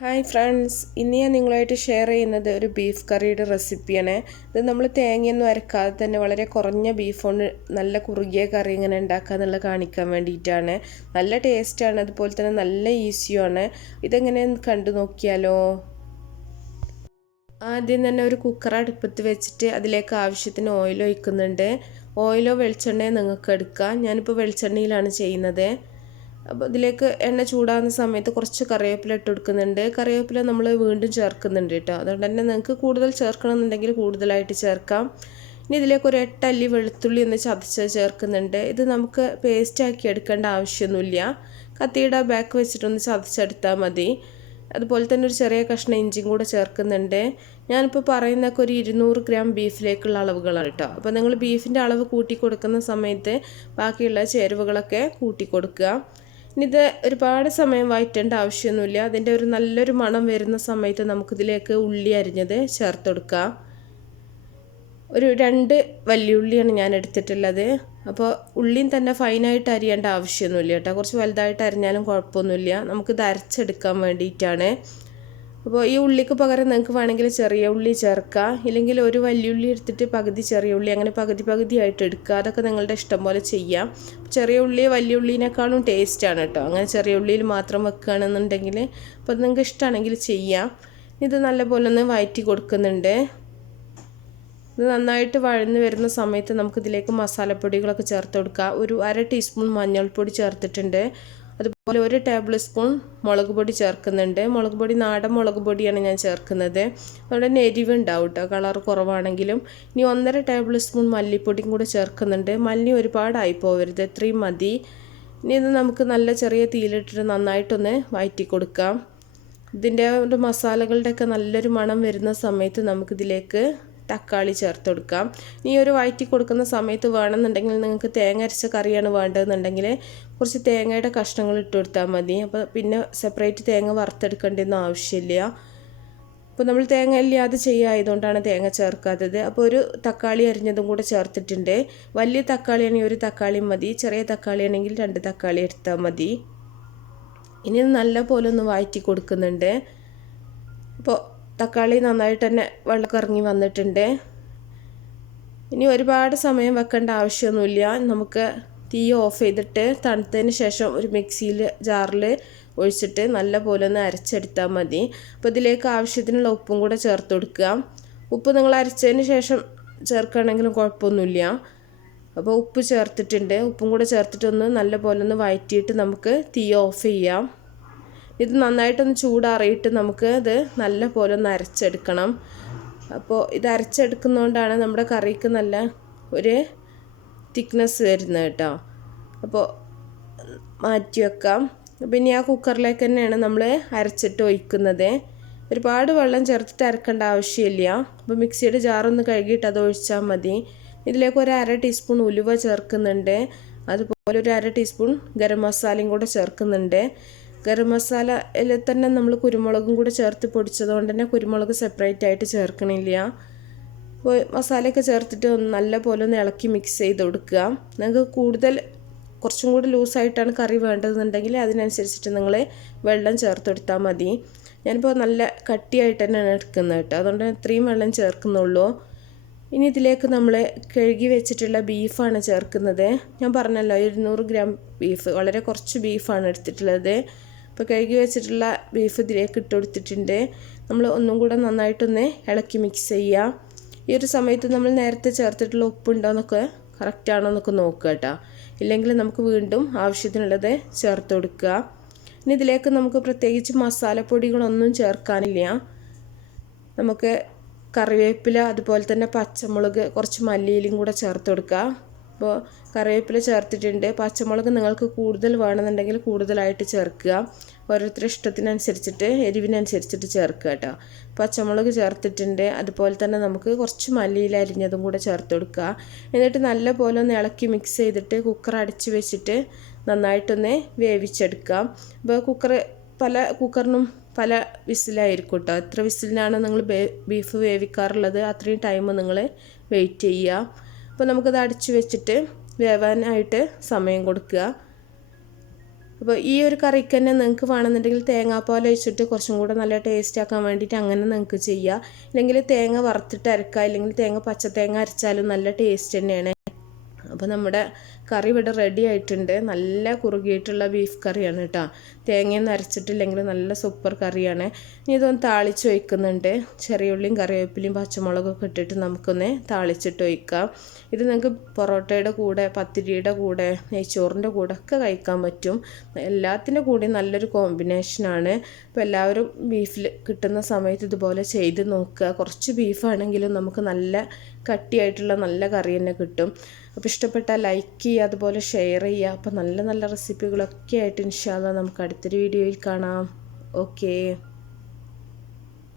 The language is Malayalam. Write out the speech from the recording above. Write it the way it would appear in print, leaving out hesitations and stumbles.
ഹായ് ഫ്രണ്ട്സ്, ഇന്ന് ഞാൻ നിങ്ങളായിട്ട് ഷെയർ ചെയ്യുന്നത് ഒരു ബീഫ് കറിയുടെ റെസിപ്പിയാണ്. ഇത് നമ്മൾ തേങ്ങയൊന്നും അരക്കാതെ തന്നെ വളരെ കുറഞ്ഞ ബീഫ് കൊണ്ട് നല്ല കുറുകിയ കറി ഇങ്ങനെ ഉണ്ടാക്കുക എന്നുള്ളത് കാണിക്കാൻ വേണ്ടിയിട്ടാണ്. നല്ല ടേസ്റ്റാണ്, അതുപോലെ തന്നെ നല്ല ഈസിയുമാണ്. ഇതെങ്ങനെയെന്ന് കണ്ടു നോക്കിയാലോ. ആദ്യം തന്നെ ഒരു കുക്കർ അടുപ്പത്ത് വെച്ചിട്ട് അതിലേക്ക് ആവശ്യത്തിന് ഓയിൽ ഒഴിക്കുന്നുണ്ട്. ഓയിലോ വെളിച്ചെണ്ണയോ നിങ്ങൾക്ക് എടുക്കാം. ഞാനിപ്പോൾ വെളിച്ചെണ്ണയിലാണ് ചെയ്യുന്നത്. അപ്പോൾ ഇതിലേക്ക് എണ്ണ ചൂടാകുന്ന സമയത്ത് കുറച്ച് കറിവേപ്പില ഇട്ട് കൊടുക്കുന്നുണ്ട്. കറിവേപ്പില നമ്മൾ വീണ്ടും ചേർക്കുന്നുണ്ട് കേട്ടോ. അതുകൊണ്ട് തന്നെ നിങ്ങൾക്ക് കൂടുതൽ ചേർക്കണമെന്നുണ്ടെങ്കിൽ കൂടുതലായിട്ട് ചേർക്കാം. ഇനി ഇതിലേക്ക് ഒരു 8 അല്ലി വെളുത്തുള്ളി ഒന്ന് ചതച്ച് ചേർക്കുന്നുണ്ട്. ഇത് നമുക്ക് പേസ്റ്റാക്കി എടുക്കേണ്ട ആവശ്യമൊന്നുമില്ല. കത്തിയുടെ ബാക്ക് വെച്ചിട്ടൊന്ന് ചതച്ചെടുത്താൽ മതി. അതുപോലെ തന്നെ ഒരു ചെറിയ കഷ്ണം ഇഞ്ചിയും കൂടെ ചേർക്കുന്നുണ്ട്. ഞാനിപ്പോൾ പറയുന്നതൊക്കെ ഒരു 200 ഗ്രാം ബീഫിലേക്കുള്ള അളവുകളാണ് കേട്ടോ. അപ്പോൾ നിങ്ങൾ ബീഫിൻ്റെ അളവ് കൂട്ടി കൊടുക്കുന്ന സമയത്ത് ബാക്കിയുള്ള ചേരുവകളൊക്കെ കൂട്ടി കൊടുക്കുക. ഇനി ഇത് ഒരുപാട് സമയം വഴറ്റേണ്ട ആവശ്യമൊന്നുമില്ല. അതിൻ്റെ ഒരു നല്ലൊരു മണം വരുന്ന സമയത്ത് നമുക്കിതിലേക്ക് ഉള്ളി അരിഞ്ഞത് ചേർത്ത് കൊടുക്കാം. ഒരു 2 വലിയുള്ളിയാണ് ഞാൻ എടുത്തിട്ടുള്ളത്. അപ്പോൾ ഉള്ളിയും തന്നെ ഫൈനായിട്ട് അരിയേണ്ട ആവശ്യമൊന്നുമില്ല കേട്ടോ. കുറച്ച് വലുതായിട്ട് അരിഞ്ഞാലും കുഴപ്പമൊന്നുമില്ല. നമുക്കിത് അരച്ചെടുക്കാൻ വേണ്ടിയിട്ടാണ്. അപ്പോൾ ഈ ഉള്ളിക്ക് പകരം നിങ്ങൾക്ക് വേണമെങ്കിൽ ചെറിയ ഉള്ളി ചേർക്കാം. ഇല്ലെങ്കിൽ ഒരു വലിയുള്ളി എടുത്തിട്ട് പകുതി ചെറിയ ഉള്ളി, അങ്ങനെ പകുതിയായിട്ട് എടുക്കുക. അതൊക്കെ നിങ്ങളുടെ ഇഷ്ടം പോലെ ചെയ്യാം. ചെറിയ ഉള്ളി വലിയ ഉള്ളിനേക്കാളും ടേസ്റ്റാണ് കേട്ടോ. അങ്ങനെ ചെറിയ ഉള്ളിയിൽ മാത്രം വെക്കുകയാണെന്നുണ്ടെങ്കിൽ അപ്പോൾ നിങ്ങൾക്ക് ഇഷ്ടമാണെങ്കിൽ ചെയ്യാം. ഇത് നല്ലപോലെ ഒന്ന് വഴറ്റി കൊടുക്കുന്നുണ്ട്. ഇത് നന്നായിട്ട് വഴന്ന് വരുന്ന സമയത്ത് നമുക്കിതിലേക്ക് മസാലപ്പൊടികളൊക്കെ ചേർത്ത് കൊടുക്കുക. ഒരു 1/2 ടീസ്പൂൺ മഞ്ഞൾപ്പൊടി ചേർത്തിട്ടുണ്ട്. അതുപോലെ 1 ടേബിൾ സ്പൂൺ മുളക് പൊടി ചേർക്കുന്നുണ്ട്. മുളക് പൊടി നാടൻ മുളക് പൊടിയാണ് ഞാൻ ചേർക്കുന്നത്. അതുകൊണ്ട് തന്നെ എരിവ് ഉണ്ടാവും കേട്ടോ, കളർ കുറവാണെങ്കിലും. ഇനി 1.5 ടേബിൾ സ്പൂൺ മല്ലിപ്പൊടിയും കൂടെ ചേർക്കുന്നുണ്ട്. മല്ലി ഒരുപാടായി പോകരുത്, ഇത്രയും മതി. ഇനി ഇത് നമുക്ക് നല്ല ചെറിയ തീയിലിട്ടിട്ട് നന്നായിട്ടൊന്ന് വഴറ്റി കൊടുക്കാം. ഇതിൻ്റെ മസാലകളുടെയൊക്കെ നല്ലൊരു മണം വരുന്ന സമയത്ത് നമുക്കിതിലേക്ക് തക്കാളി ചേർത്ത് കൊടുക്കാം. ഈ ഒരു വഴറ്റി കൊടുക്കുന്ന സമയത്ത് വേണമെന്നുണ്ടെങ്കിൽ നിങ്ങൾക്ക് തേങ്ങ അരച്ച കറിയാണ് വേണ്ടതെന്നുണ്ടെങ്കിൽ കുറച്ച് തേങ്ങയുടെ കഷ്ണങ്ങൾ ഇട്ട് കൊടുത്താൽ മതി. അപ്പോൾ പിന്നെ സെപ്പറേറ്റ് തേങ്ങ വറുത്തെടുക്കേണ്ടതൊന്നും ആവശ്യമില്ല. അപ്പോൾ നമ്മൾ തേങ്ങ ഇല്ലാതെ ചെയ്യായതുകൊണ്ടാണ് തേങ്ങ ചേർക്കാത്തത്. അപ്പോൾ ഒരു തക്കാളി അരിഞ്ഞതും കൂടെ ചേർത്തിട്ടുണ്ട്. വലിയ തക്കാളിയാണെങ്കിൽ 1 തക്കാളി മതി, ചെറിയ തക്കാളിയാണെങ്കിൽ 2 തക്കാളി എടുത്താൽ മതി. ഇനി നല്ല പോലെ ഒന്ന് വഴറ്റി കൊടുക്കുന്നുണ്ട്. അപ്പോൾ തക്കാളി നന്നായിട്ട് തന്നെ വെള്ളം ഇറങ്ങി വന്നിട്ടുണ്ട്. ഇനി ഒരുപാട് സമയം വെക്കേണ്ട ആവശ്യമൊന്നുമില്ല. നമുക്ക് തീ ഓഫ് ചെയ്തിട്ട് തണുത്തതിന് ശേഷം ഒരു മിക്സിയിൽ ജാറിൽ ഒഴിച്ചിട്ട് നല്ല പോലെ ഒന്ന് അരച്ചെടുത്താൽ മതി. അപ്പോൾ ഇതിലേക്ക് ആവശ്യത്തിനുള്ള ഉപ്പും കൂടെ ചേർത്ത് കൊടുക്കുക. ഉപ്പ് നിങ്ങൾ അരച്ചതിന് ശേഷം ചേർക്കുകയാണെങ്കിലും കുഴപ്പമൊന്നുമില്ല. അപ്പോൾ ഉപ്പ് ചേർത്തിട്ടുണ്ട്. ഉപ്പും കൂടെ ചേർത്തിട്ടൊന്ന് നല്ല പോലെ ഒന്ന് വഴറ്റിയിട്ട് നമുക്ക് തീ ഓഫ് ചെയ്യാം. ഇത് നന്നായിട്ടൊന്ന് ചൂടാറിയിട്ട് നമുക്ക് ഇത് നല്ല പോലെ ഒന്ന് അരച്ചെടുക്കണം. അപ്പോൾ ഇത് അരച്ചെടുക്കുന്നതുകൊണ്ടാണ് നമ്മുടെ കറിക്ക് നല്ല ഒരു തിക്നെസ് വരുന്നത് കേട്ടോ. അപ്പോൾ മാറ്റി വെക്കാം. പിന്നെ ആ കുക്കറിലേക്ക് തന്നെയാണ് നമ്മൾ അരച്ചിട്ട് ഒഴിക്കുന്നത്. ഒരുപാട് വെള്ളം ചേർത്തിട്ട് അരക്കേണ്ട ആവശ്യമില്ല. അപ്പോൾ മിക്സിയുടെ ജാറൊന്ന് കഴുകിയിട്ട് അത് ഒഴിച്ചാൽ മതി. ഇതിലേക്ക് ഒരു 1/2 ടീസ്പൂൺ ഉലുവ ചേർക്കുന്നുണ്ട്. അതുപോലെ ഒരു 1/2 ടീസ്പൂൺ ഗരം മസാലയും കൂടെ ചേർക്കുന്നുണ്ട്. ഗരം മസാലയിൽ തന്നെ നമ്മൾ കുരുമുളകും കൂടെ ചേർത്ത് പൊടിച്ചതുകൊണ്ട് തന്നെ കുരുമുളക് സെപ്പറേറ്റ് ആയിട്ട് ചേർക്കണില്ല. അപ്പോൾ മസാലയൊക്കെ ചേർത്തിട്ട് നല്ല പോലെ ഒന്ന് ഇളക്കി മിക്സ് ചെയ്ത് കൊടുക്കുക. നിങ്ങൾക്ക് കുറച്ചും കൂടി ലൂസായിട്ടാണ് കറി വേണ്ടതെന്നുണ്ടെങ്കിൽ അതിനനുസരിച്ചിട്ട് നിങ്ങൾ വെള്ളം ചേർത്ത് കൊടുത്താൽ മതി. ഞാനിപ്പോൾ നല്ല കട്ടിയായിട്ട് തന്നെയാണ് എടുക്കുന്നത് കേട്ടോ, അതുകൊണ്ട് ഇത്രയും വെള്ളം ചേർക്കുന്നുള്ളൂ. ഇനി ഇതിലേക്ക് നമ്മൾ കഴുകി വെച്ചിട്ടുള്ള ബീഫാണ് ചേർക്കുന്നത്. ഞാൻ പറഞ്ഞല്ലോ 200 ഗ്രാം ബീഫ്, വളരെ കുറച്ച് ബീഫാണ് എടുത്തിട്ടുള്ളത്. അപ്പോൾ കഴുകി വെച്ചിട്ടുള്ള ബീഫ് ഇതിലേക്ക് ഇട്ട് കൊടുത്തിട്ടുണ്ട്. നമ്മൾ ഒന്നും കൂടെ നന്നായിട്ടൊന്ന് ഇളക്കി മിക്സ് ചെയ്യുക. ഈ ഒരു സമയത്ത് നമ്മൾ നേരത്തെ ചേർത്തിട്ടുള്ള ഉപ്പുണ്ടോ എന്നൊക്കെ കറക്റ്റാണോ എന്നൊക്കെ നോക്കുക കേട്ടോ. ഇല്ലെങ്കിൽ നമുക്ക് വീണ്ടും ആവശ്യത്തിനുള്ളത് ചേർത്ത് കൊടുക്കുക. ഇനി ഇതിലേക്ക് നമുക്ക് പ്രത്യേകിച്ച് മസാലപ്പൊടികളൊന്നും ചേർക്കാനില്ല. നമുക്ക് കറിവേപ്പില, അതുപോലെ തന്നെ പച്ചമുളക്, കുറച്ച് മല്ലിയിലും കൂടെ ചേർത്ത് കൊടുക്കുക. അപ്പോൾ കറിവേപ്പില ചേർത്തിട്ടുണ്ട്. പച്ചമുളക് നിങ്ങൾക്ക് കൂടുതൽ വേണമെന്നുണ്ടെങ്കിൽ കൂടുതലായിട്ട് ചേർക്കുക. ഓരോരുത്തരുടെ ഇഷ്ടത്തിനനുസരിച്ചിട്ട് എരിവിനനുസരിച്ചിട്ട് ചേർക്കുക കേട്ടോ. പച്ചമുളക് ചേർത്തിട്ടുണ്ട്. അതുപോലെ തന്നെ നമുക്ക് കുറച്ച് മല്ലിയില അരിഞ്ഞതും കൂടെ ചേർത്ത് കൊടുക്കുക. എന്നിട്ട് നല്ല പോലെ ഒന്ന് ഇളക്കി മിക്സ് ചെയ്തിട്ട് കുക്കർ അടച്ച് വെച്ചിട്ട് നന്നായിട്ടൊന്ന് വേവിച്ചെടുക്കാം. അപ്പോൾ പല കുക്കറിനും പല വിസിലായിരിക്കും കേട്ടോ. എത്ര വിസിലിനാണ് നിങ്ങൾ ബീഫ് വേവിക്കാറുള്ളത് അത്രയും ടൈം നിങ്ങൾ വെയിറ്റ് ചെയ്യുക. അപ്പോൾ നമുക്കത് അടച്ച് വെച്ചിട്ട് വേവാനായിട്ട് സമയം കൊടുക്കുക. അപ്പോൾ ഈ ഒരു കറിക്ക് തന്നെ നിങ്ങൾക്ക് വേണമെന്നുണ്ടെങ്കിൽ തേങ്ങാപ്പാൽ ഒഴിച്ചിട്ട് കുറച്ചും കൂടെ നല്ല ടേസ്റ്റ് ആക്കാൻ വേണ്ടിയിട്ട് അങ്ങനെ നിങ്ങൾക്ക് ചെയ്യാം. ഇല്ലെങ്കിൽ തേങ്ങ വറുത്തിട്ട് അരക്കുക, ഇല്ലെങ്കിൽ പച്ചത്തേങ്ങ അരച്ചാലും നല്ല ടേസ്റ്റ് തന്നെയാണ്. അപ്പോൾ നമ്മുടെ കറി ഇവിടെ റെഡി ആയിട്ടുണ്ട്. നല്ല കുറുകിയിട്ടുള്ള ബീഫ് കറിയാണ് കേട്ടോ. തേങ്ങയൊന്നും അരച്ചിട്ടില്ലെങ്കിൽ നല്ല സൂപ്പർ കറിയാണ്. ഇനി ഇതൊന്ന് താളിച്ച് ഒഴിക്കുന്നുണ്ട്. ചെറിയ ഉള്ളിയും കറിവേപ്പിലയും പച്ചമുളകൊക്കെ ഇട്ടിട്ട് നമുക്കൊന്ന് താളിച്ചിട്ട് ഒഴിക്കാം. ഇത് നിങ്ങൾക്ക് പൊറോട്ടയുടെ കൂടെ, പത്തിരിയുടെ കൂടെ, നെയ്ച്ചോറിൻ്റെ കൂടെ ഒക്കെ കഴിക്കാൻ പറ്റും. എല്ലാത്തിൻ്റെ കൂടെ നല്ലൊരു കോമ്പിനേഷനാണ്. അപ്പോൾ എല്ലാവരും ബീഫിൽ കിട്ടുന്ന സമയത്ത് ഇതുപോലെ ചെയ്ത് നോക്കുക. കുറച്ച് ബീഫാണെങ്കിലും നമുക്ക് നല്ല കട്ടിയായിട്ടുള്ള നല്ല കറി തന്നെ കിട്ടും. അപ്പോൾ ഇഷ്ടപ്പെട്ടാൽ ലൈക്ക് ചെയ്യുക, അതുപോലെ ഷെയർ ചെയ്യുക. അപ്പോൾ നല്ല നല്ല റെസിപ്പികളൊക്കെ ആയിട്ട് ഇൻഷാ അല്ലാഹ് നമുക്ക് അടുത്തൊരു വീഡിയോയിൽ കാണാം. ഓക്കേ.